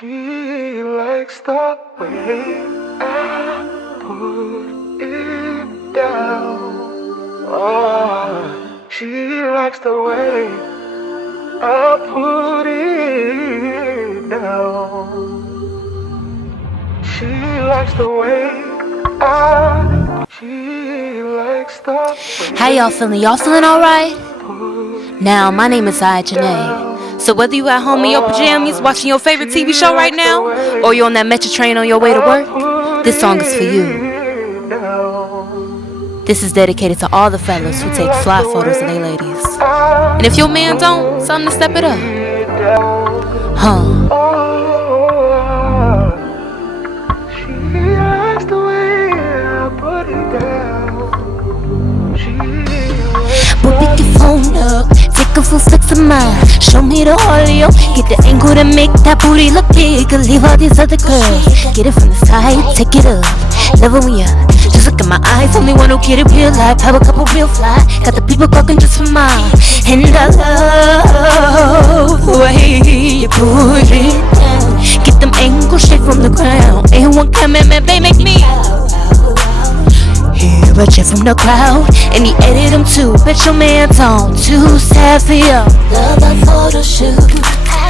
She likes the way I put it down. Oh, she likes the way I put it down. She likes the way she likes the way. How y'all feeling? Y'all feeling alright? Now, my name is Janae. So whether you at home in your pajamas watching your favorite TV show right now, or you're on that metro train on your way to work, this song is for you. This is dedicated to all the fellas who take fly photos of their ladies. And if your man don't, something to step it up. She likes the way I put it down. But pick your phone up, take a full fix of mine. Show me the audio, get the angle to make that booty look bigger. Leave all these other girls, get it from the side, take it up, level me up. Just look at my eyes, only one who get it real life. Have a couple real fly, got the people talking just for mine. And I love the way you put it down. Get them angles straight from the ground. Ain't one cameraman, they make me hear a cheer from the crowd, and he edit them too. Bet your man's on too savvy. Love a photo shoot.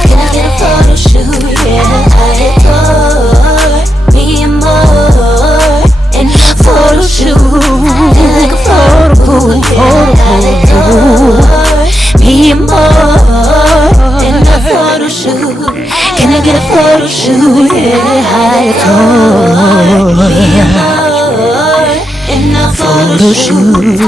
Can I get a photo shoot? Yeah, I adore me and more. And a photo shoot, like a photo booth, me and more. And a photo shoot. Can I get a photo shoot? Yeah, I adore me and more. In a photo shoot,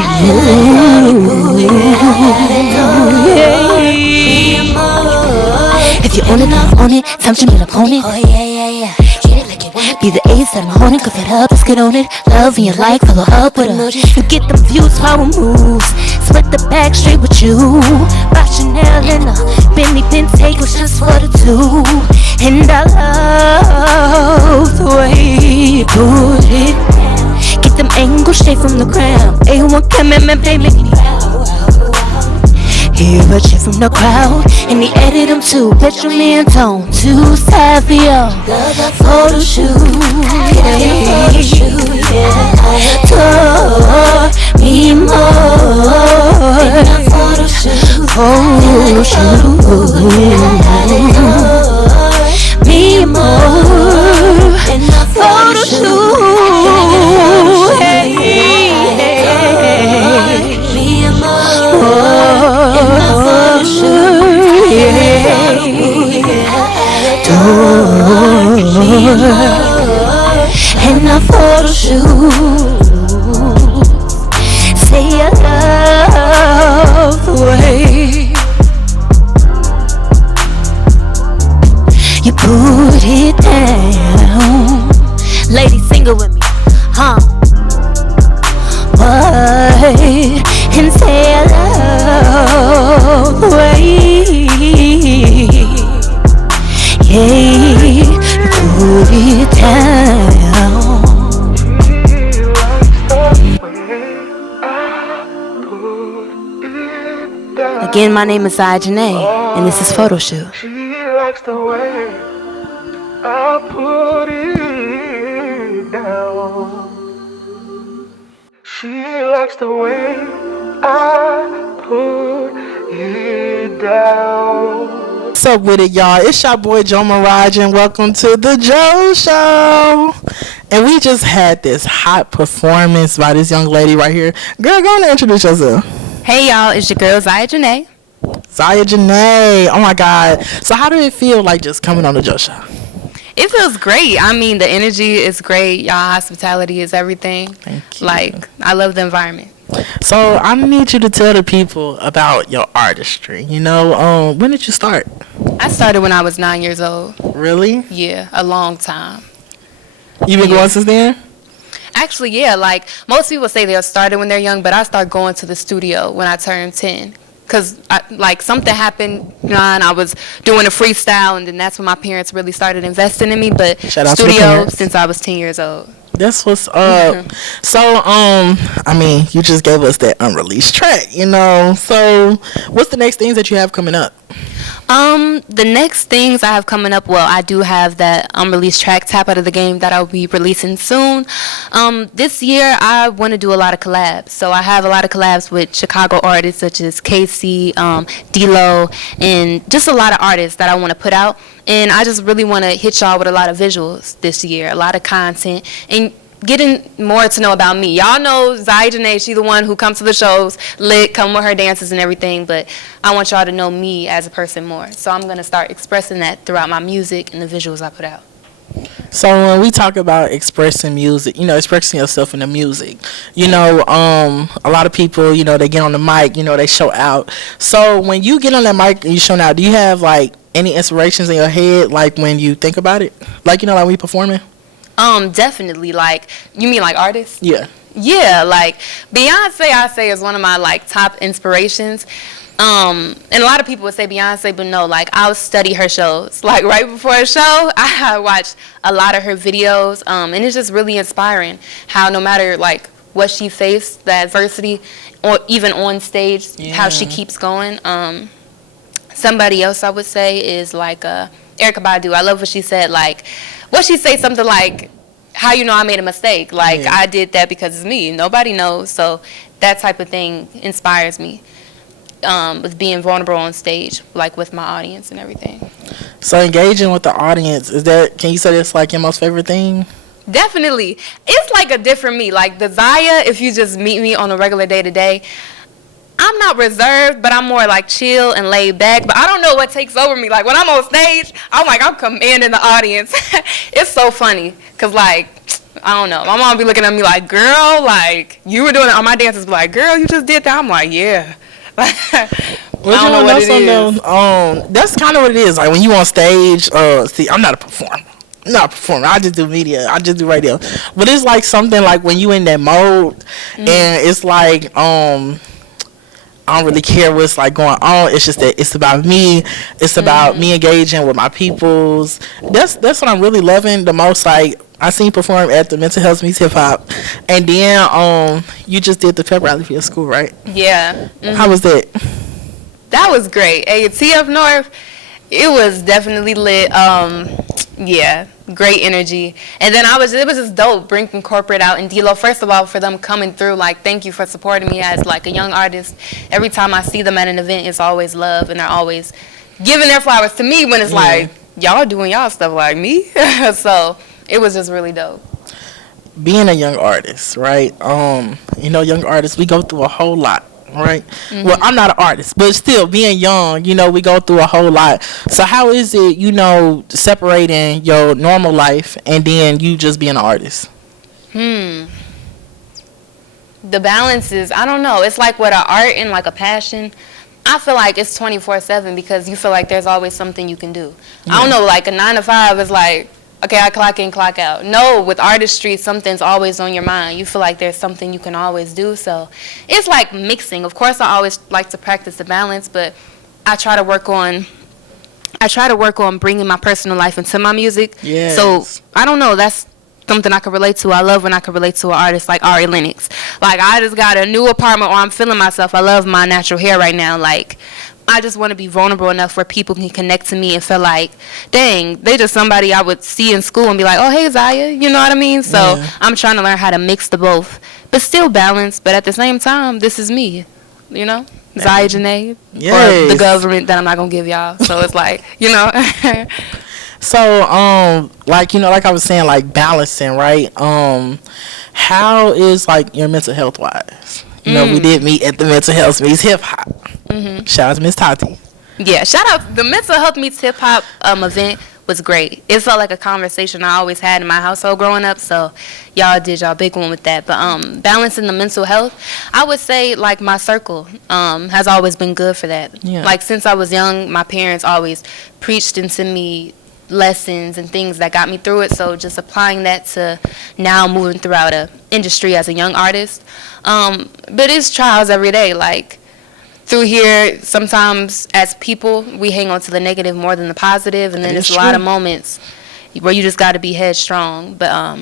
if you own it, then own it. Time to meet up on it. Oh yeah. Treat it like you want it. Be the ace that I'm holding. Cook it up, let's get on it. Love and you like, follow up with it. And get them views, power moves. Split the bag straight with you. Rock Chanel and a Bentley Bentayga was just for the two. And I love the way you put it. Get them angles straight from the ground. A1 cameraman, they make me hear a cheer from the crowd, and he edit them too. Bet your man's on too savvy. Love a photo shoot. Yeah, adore me more. In a photo shoot. Photo shoot. Me more. In a photo shoot. In a photo shoot, say I love the way you put it down. Ladies, sing it with me, huh? What? And say I love the way, yeah, you put it down. Again, my name is Janae, and this is Photo Shoot. She likes the way I put it down. She likes the way I put it down. What's up with it, y'all? It's your boy Joe Mirage, and welcome to the JoShow. And we just had this hot performance by this young lady right here. Girl, go on and introduce yourself. Hey y'all, it's your girl Zaya Janae. Oh my God. So how did it feel like just coming on the JoShow? It feels great. I mean, the energy is great. Y'all hospitality is everything. Thank you. Like, I love the environment. So I need you to tell the people about your artistry. You know, when did you start? I started when I was 9 years old. Really? Yeah, a long time. You been going since then? Actually, yeah, like most people say they started when they're young, but I started going to the studio when I turned 10. Because, like, something happened, you know, and I was doing a freestyle, and then that's when my parents really started investing in me. But Shout out studio since I was 10 years old. That's what's up. So, I mean, you just gave us that unreleased track, you know. So, what's the next things that you have coming up? The next things I have coming up, well, I do have that unreleased track, Tap Out of the Game, that I'll be releasing soon. This year, I want to do a lot of collabs. So I have a lot of collabs with Chicago artists such as Casey, D-Lo, and just a lot of artists that I want to put out. And I just really want to hit y'all with a lot of visuals this year, a lot of content, and getting more to know about me. Y'all know Zaya Janae, she the one who comes to the shows, lit, come with her dances and everything, but I want y'all to know me as a person more. So I'm going to start expressing that throughout my music and the visuals I put out. So when we talk about expressing music, expressing yourself in the music, a lot of people, they get on the mic, they show out. So when you get on that mic and you show out, do you have like any inspirations in your head, like when you think about it, like like when you performing? Definitely. Like, you mean like artists? Yeah. Yeah, like Beyonce, I say, is one of my like top inspirations. And a lot of people would say Beyonce, but no, like I'll study her shows. Like right before a show, I watch a lot of her videos, and it's just really inspiring how no matter like what she faced, the adversity, or even on stage, how she keeps going. Somebody else I would say is like Erykah Badu. I love what she said. Like, what she say something like, "How you know I made a mistake? Like I did that because it's me. Nobody knows." So that type of thing inspires me. With being vulnerable on stage, like with my audience and everything. So engaging with the audience, can you say that's like your most favorite thing? Definitely. It's like a different me. Like the Zaya, if you just meet me on a regular day to day, I'm not reserved, but I'm more like chill and laid back. But I don't know what takes over me. Like when I'm on stage, I'm commanding the audience. It's so funny. Cause like, I don't know. My mom be looking at me like, girl, like you were doing it. All my dancers be like, girl, you just did that. I'm like, yeah. I don't know what it is. That's kind of what it is. Like when you on stage, see, I'm not a performer. I just do media. I just do radio. But it's like something like when you in that mode, and it's like I don't really care what's like going on. It's just that it's about me. It's about me engaging with my peoples. That's what I'm really loving the most. Like I seen you perform at the Mental Health Meets Hip Hop, and then you just did the pep rally for your school, right? Yeah. How was that? That was great. AT up North, it was definitely lit. Yeah, great energy. And then it was just dope bringing corporate out and D-Lo. First of all, for them coming through, like, thank you for supporting me as like a young artist. Every time I see them at an event, it's always love, and they're always giving their flowers to me when it's like, y'all doing y'all stuff like me. So it was just really dope. Being a young artist, right? Young artists, we go through a whole lot. Right. Well, I'm not an artist, but still being young, we go through a whole lot. So how is it, separating your normal life and then you just being an artist? The balance is, I don't know. It's like with an art and like a passion. I feel like it's 24/7 because you feel like there's always something you can do. I don't know, like a 9 to 5 is like, okay, I clock in, clock out. No, with artistry, something's always on your mind. You feel like there's something you can always do. So it's like mixing. Of course, I always like to practice the balance, but I try to work on bringing my personal life into my music. Yes. So I don't know. That's something I can relate to. I love when I can relate to an artist like Ari Lennox. Like I just got a new apartment where I'm feeling myself. I love my natural hair right now. Like I just want to be vulnerable enough where people can connect to me and feel like, dang, they just somebody I would see in school and be like, oh, hey, Zaya, you know what I mean? So I'm trying to learn how to mix the both, but still balance. But at the same time, this is me, Zaya Janae, or the government that I'm not going to give y'all. So it's like, So, like I was saying, like balancing, right? How is like your mental health wise? We did meet at the Mental Health Meets Hip Hop. Shout out to Miss Tati. Yeah, shout out. The Mental Health Meets Hip Hop event was great. It felt like a conversation I always had in my household growing up. So y'all did y'all big one with that. But balancing the mental health, I would say like my circle has always been good for that. Yeah. Like since I was young, my parents always preached and sent me lessons and things that got me through it. So just applying that to now moving throughout a industry as a young artist. But it's trials every day. Like through here, sometimes as people, we hang on to the negative more than the positive, and then there's a lot of moments where you just got to be headstrong. But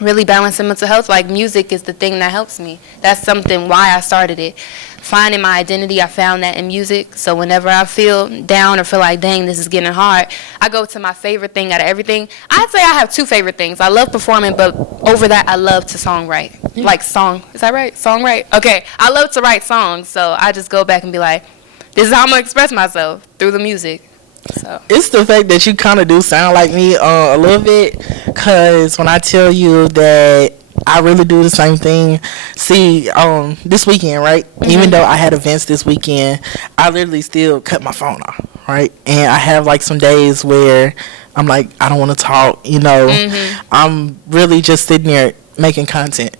really balancing mental health, like music is the thing that helps me. That's something why I started it. finding my identity, I found that in music. So whenever I feel down or feel like, dang, this is getting hard, I go to my favorite thing out of everything. I'd say I have two favorite things. I love performing, but over that, I love to songwrite. Yeah. Like is that right? Songwrite? Okay, I love to write songs, so I just go back and be like, this is how I'm going to express myself, through the music. So it's the fact that you kind of do sound like me a little bit, because when I tell you that I really do the same thing. See, this weekend, right? Mm-hmm. Even though I had events this weekend, I literally still cut my phone off, right? And I have like some days where I'm like, I don't want to talk, you know. Mm-hmm. I'm really just sitting there making content.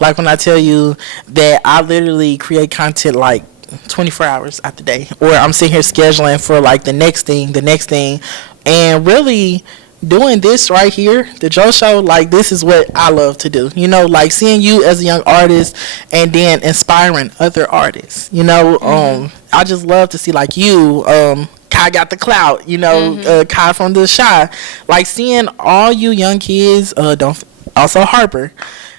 Like when I tell you that I literally create content like 24 hours out the day, or I'm sitting here scheduling for like the next thing, and really doing this right here, the JoShow, like this is what I love to do, you know, like seeing you as a young artist and then inspiring other artists, you know. I just love to see like you, Kai got the clout, you know, Kai from the Shy, like seeing all you young kids, also Harper,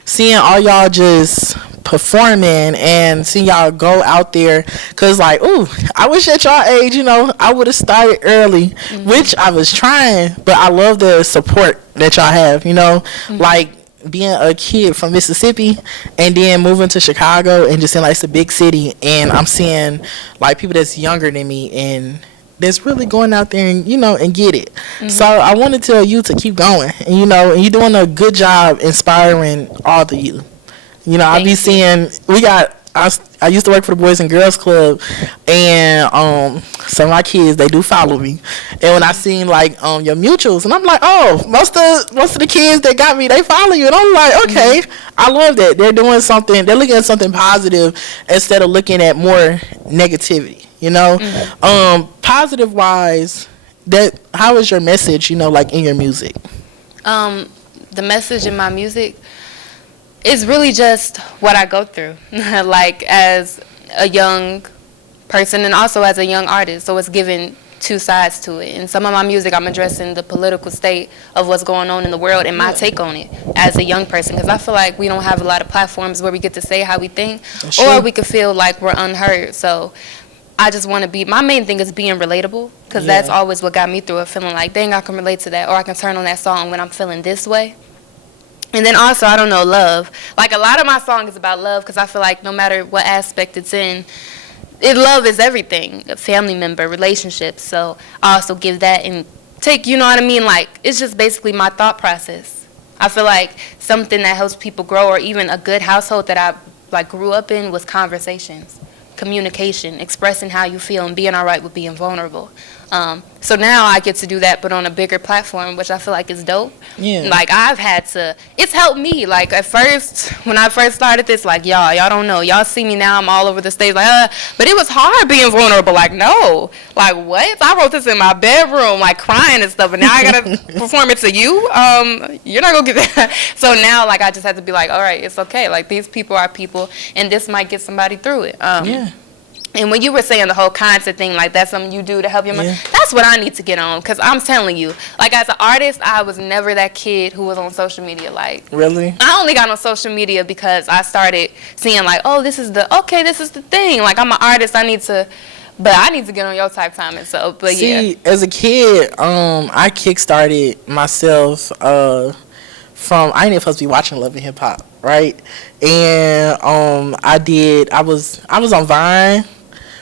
seeing all y'all just performing and seeing y'all go out there, because like, ooh, I wish at y'all age, you know, I would have started early, which I was trying, but I love the support that y'all have, you know, like being a kid from Mississippi and then moving to Chicago and just in like it's a big city, and I'm seeing like people that's younger than me and that's really going out there and, you know, and get it. So I want to tell you to keep going, and you know, and you're doing a good job inspiring all the youth. You know, I be seeing, I used to work for the Boys and Girls Club, and some of my kids, they do follow me. And when I seen like your mutuals, and I'm like, oh, most of the kids that got me, they follow you. And I'm like, okay, I love that. They're doing something, they're looking at something positive instead of looking at more negativity, you know. Positive wise, how is your message, you know, like in your music? The message in my music is really just what I go through, like as a young person and also as a young artist. So it's given two sides to it. In some of my music, I'm addressing the political state of what's going on in the world and my take on it as a young person, because I feel like we don't have a lot of platforms where we get to say how we think, or we could feel like we're unheard. So I just want to be, my main thing is being relatable, because that's always what got me through it, feeling like, dang, I can relate to that, or I can turn on that song when I'm feeling this way. And then also, I don't know, love. Like, a lot of my song is about love, because I feel like no matter what aspect it's in, love is everything. A family member, relationships. So I also give that and take, you know what I mean? Like, it's just basically my thought process. I feel like something that helps people grow, or even a good household that I like grew up in, was conversations, communication, expressing how you feel, and being all right with being vulnerable. So now I get to do that, but on a bigger platform, which I feel like is dope. Yeah. Like, it's helped me. Like, at first, when I first started this, like, y'all don't know. Y'all see me now, I'm all over the stage, like, but it was hard being vulnerable. Like, no. Like, what? I wrote this in my bedroom, like, crying and stuff, and now I gotta perform it to you? You're not gonna get that. So now, like, I just have to be like, all right, it's okay. Like, these people are people, and this might get somebody through it. Yeah. And when you were saying the whole content thing, like that's something you do to help your mind, that's what I need to get on. Because I'm telling you, like as an artist, I was never that kid who was on social media. Like, really? I only got on social media because I started seeing like, oh, this is the thing. Like, I'm an artist, I need to get on your type time. And so, but see, as a kid, I kickstarted myself from, I ain't supposed to be watching Love and Hip Hop, right? And I was on Vine.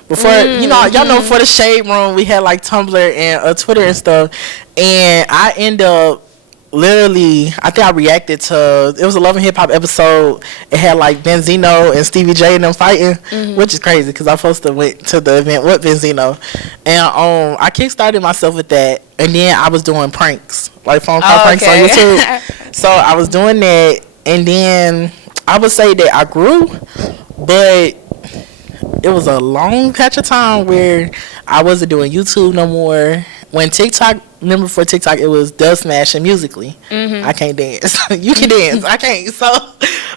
Before, you know, y'all know, before the Shade Room, we had like Tumblr and Twitter and stuff. And I end up literally, I think I reacted to, it was a Love and Hip Hop episode. It had like Benzino and Stevie J and them fighting, which is crazy because I supposed to went to the event with Benzino. And I kickstarted myself with that. And then I was doing pranks, like phone call pranks on YouTube. So I was doing that. And then I would say that I grew, but it was a long patch of time where I wasn't doing YouTube no more. When TikTok, remember before TikTok, it was Dub Smash and Musically. I can't dance. You can dance. I can't. So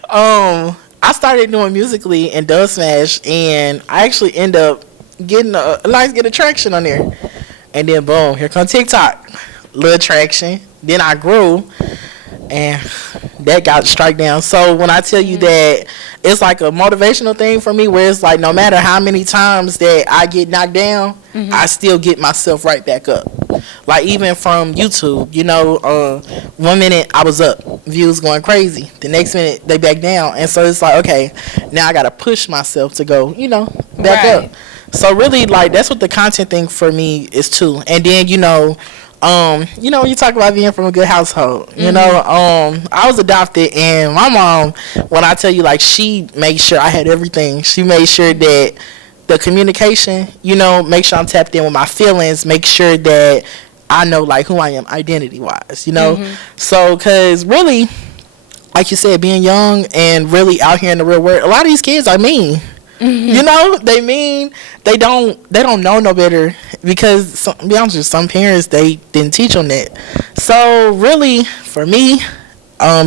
I started doing Musically and Dub Smash, and I actually end up getting get traction on there. And then boom, here comes TikTok. Little traction. Then I grew, and that got strike down. So when I tell you that it's like a motivational thing for me, where it's like no matter how many times that I get knocked down, I still get myself right back up. Like even from YouTube, you know, 1 minute I was up, views going crazy. The next minute they back down, and so it's like okay, now I gotta push myself to go, you know, back up. So really, like that's what the content thing for me is too. And then you talk about being from a good household. You know, I was adopted, and my mom, when I tell you, like she made sure I had everything. She made sure that the communication, make sure I'm tapped in with my feelings, make sure that I know like who I am identity wise, So, cause really, like you said, being young and really out here in the real world, a lot of these kids are mean. They mean, they don't know no better because to be honest with you, some parents, they didn't teach them that. So really for me,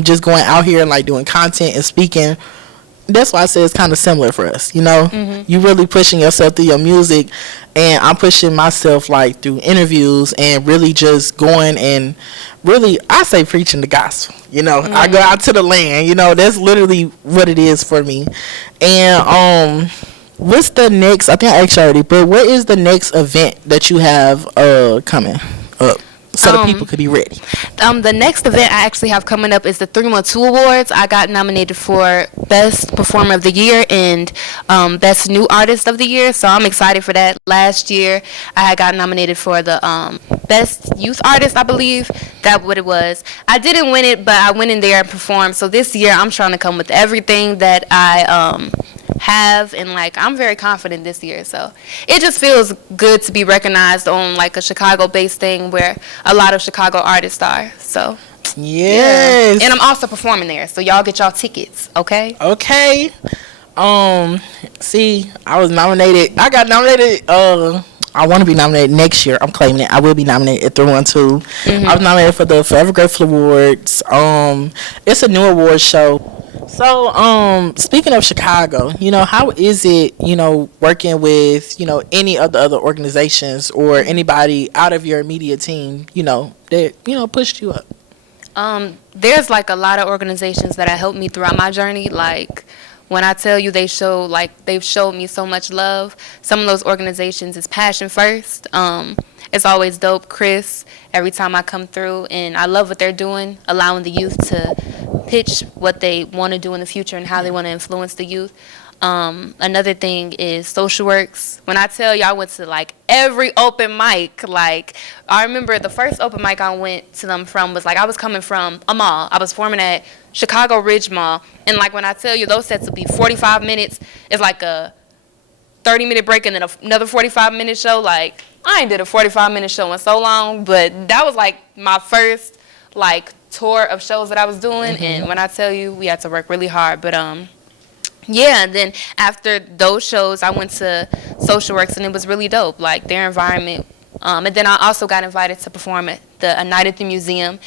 just going out here and like doing content and speaking, that's why I say it's kind of similar for us, you really pushing yourself through your music, and I'm pushing myself like through interviews and really just going and really, I say preaching the gospel, I go out to the land, that's literally what it is for me. And what's the next, I think I asked you already, but what is the next event that you have coming up? So the people could be ready. The next event I actually have coming up is the 312 Awards. I got nominated for Best Performer of the Year and Best New Artist of the Year, so I'm excited for that. Last year, I had got nominated for the Best Youth Artist, I believe. That's what it was. I didn't win it, but I went in there and performed. So this year, I'm trying to come with everything that I have, and like I'm very confident this year, so it just feels good to be recognized on like a Chicago-based thing where a lot of Chicago artists are. So yes, and I'm also performing there, so y'all get y'all tickets. Okay. See, I was nominated. I got nominated. I want to be nominated next year. I'm claiming it. I will be nominated at 312. I was nominated for the Forever Grateful Awards. It's a new awards show. So, speaking of Chicago, how is it, working with, any of the other organizations or anybody out of your immediate team, that, pushed you up? There's like a lot of organizations that have helped me throughout my journey. Like when I tell you they've showed me so much love. Some of those organizations is Passion First. It's always dope. Chris, every time I come through, and I love what they're doing, allowing the youth to pitch what they want to do in the future and how they want to influence the youth. Another thing is Social Works. When I tell you I went to like every open mic, like I remember the first open mic I went to them from was like I was coming from a mall. I was performing at Chicago Ridge Mall, and like when I tell you those sets would be 45 minutes, it's like a 30-minute break and then another 45-minute show. Like I ain't did a 45-minute show in so long, but that was like my first like tour of shows that I was doing, and when I tell you we had to work really hard, but yeah, and then after those shows I went to Social Works, and it was really dope, like their environment. And then I also got invited to perform at a night at the museum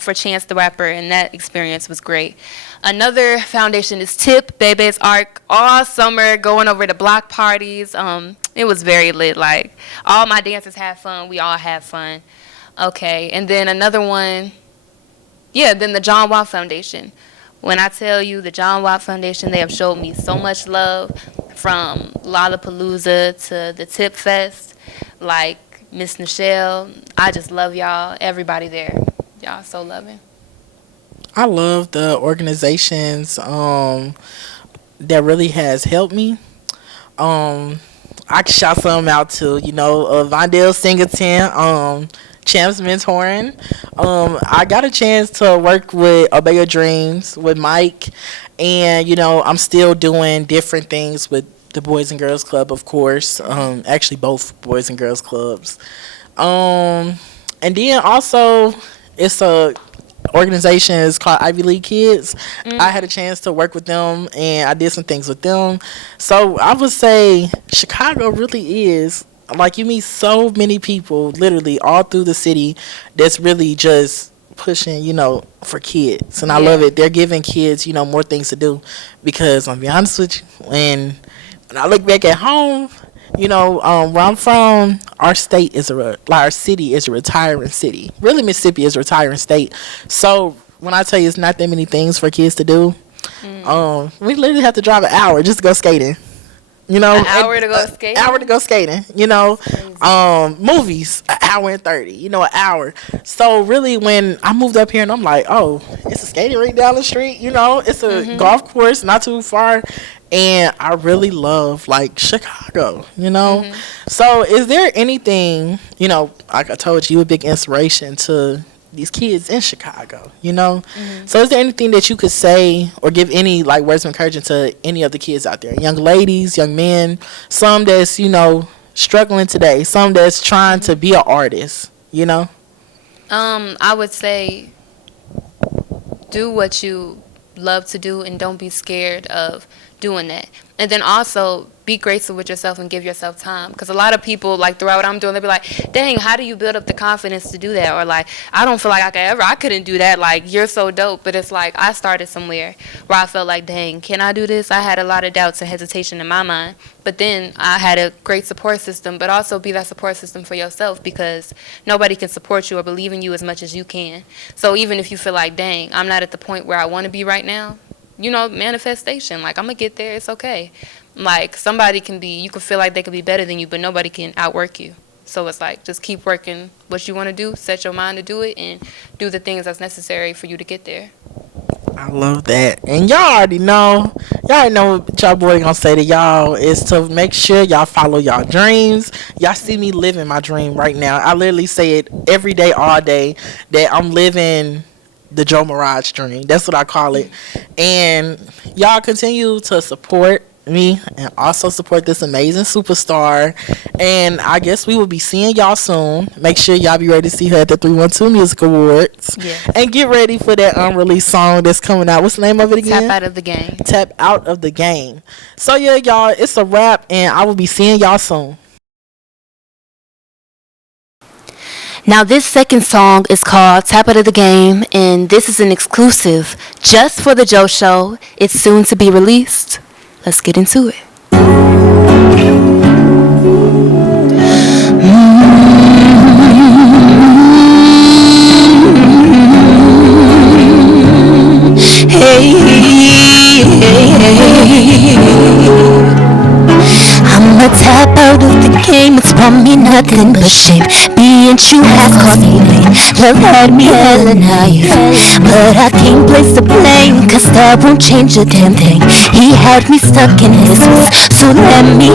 for Chance the Rapper, and that experience was great. Another foundation is TIP, Bebe's Arc, all summer going over to block parties. It was very lit, like all my dancers had fun, we all had fun. Okay, and then another one, then the John Watt Foundation. When I tell you the John Watt Foundation, they have showed me so much love, from Lollapalooza to the Tip Fest, like Miss Nichelle. I just love y'all, everybody there. Y'all so loving. I love the organizations that really has helped me. I shout some out to, Vondell Singleton, Champ's mentoring. I got a chance to work with Obey Your Dreams with Mike, and I'm still doing different things with the Boys and Girls Club, of course. Actually, both Boys and Girls Clubs. And then also, it's a organization is called Ivy League Kids. I had a chance to work with them, and I did some things with them. So I would say Chicago really is, like, you meet so many people literally all through the city that's really just pushing, for kids. And I love it. They're giving kids, more things to do, because I'll be honest with you, when I look back at home, where I'm from, our state is our city is a retiring city. Really, Mississippi is a retiring state. So when I tell you it's not that many things for kids to do, we literally have to drive an hour just to go skating. You know, an hour to go skating. Hour to go skating. You know, movies an hour and 30. You know, an hour. So really, when I moved up here and I'm like, oh, it's a skating rink down the street. You know, it's a golf course not too far, and I really love like Chicago. You know, so is there anything, you know, like I told you, a big inspiration to these kids in Chicago, you know? So is there anything that you could say or give any like words of encouragement to any of the kids out there? Young ladies, young men, some that's, you know, struggling today, some that's trying to be an artist, you know? I would say do what you love to do and don't be scared of doing that. And then also be graceful with yourself and give yourself time. Because a lot of people, like, throughout what I'm doing, they'll be like, dang, how do you build up the confidence to do that? Or, like, I don't feel like I couldn't do that. Like, you're so dope. But it's like, I started somewhere where I felt like, dang, can I do this? I had a lot of doubts and hesitation in my mind. But then I had a great support system, but also be that support system for yourself, because nobody can support you or believe in you as much as you can. So even if you feel like, dang, I'm not at the point where I want to be right now, you know, manifestation. Like, I'm going to get there. It's okay. Like, somebody can be, you can feel like they could be better than you, but nobody can outwork you. So it's like, just keep working what you want to do, set your mind to do it, and do the things that's necessary for you to get there. I love that. And y'all already know what y'all boy gonna say to y'all is to make sure y'all follow y'all dreams. Y'all see me living my dream right now. I literally say it every day, all day, that I'm living the Joe Mirage dream. That's what I call it. And y'all continue to support me and also support this amazing superstar, and I guess we will be seeing y'all soon. Make sure y'all be ready to see her at the 312 Music Awards. Yes. And get ready for that unreleased song that's coming out. What's the name of it again? Tap Out of the Game. Tap Out of the Game. So yeah, y'all, it's a wrap, and I will be seeing y'all soon. Now this second song is called Tap Out of the Game, and this is an exclusive just for the Joe Show. It's soon to be released. Let's get into it. Hey, I'ma tap out of the game. It's brought me nothing but shame. Being true has cost me pain. Love had me hella naive, but I can't place the blame, cause that won't change a damn thing. He had me stuck in his ways, so let me,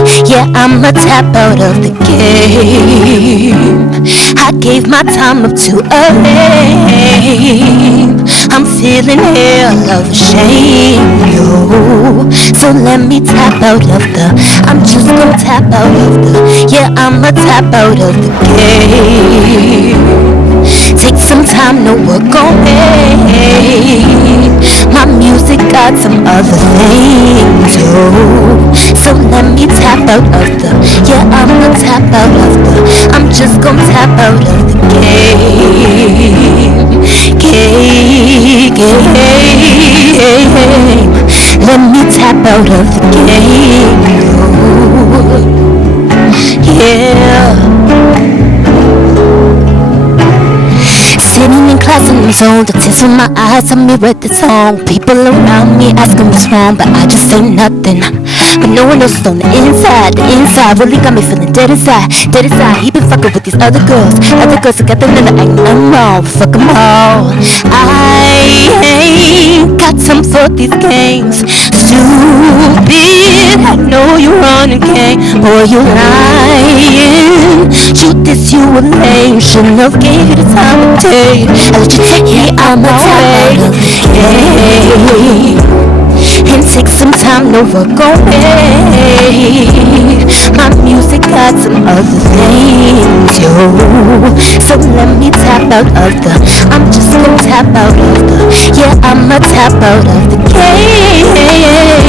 I'ma tap out of the game. I gave my time up to a lame. I'm feeling hell of shame, yo. So let me tap out of the, I'm just gonna tap out of the, I'ma tap out of the game. Take some time, no work on me. My music got some other things, yo. So let me tap out of the, I'ma tap out of the, I'm just gonna tap out of the game. Let me tap out of the game, Sitting in class in the zone, the tears from my eyes, I mirrored the song. People around me asking what's wrong, but I just say nothing. But no one else is on the inside really got me feeling dead inside. He been fucking with these other girls together, never ain't nothing wrong. Fuck them all. I ain't got time for these games. Stupid, I know you running game, boy you lying. You this, you a lame, shouldn't have gave you the time of day. I let you take me out my way, and take some time to work on me. My music got some other things, yo. So let me tap out of the, I'm just gonna tap out of the, I'ma tap out of the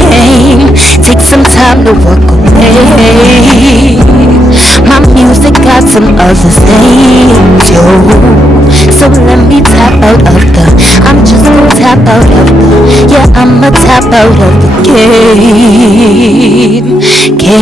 game. Take some time to work on me. My music got some other things, yo. So let me tap out of the, I'm just gonna tap out of the, I'ma tap out of the game.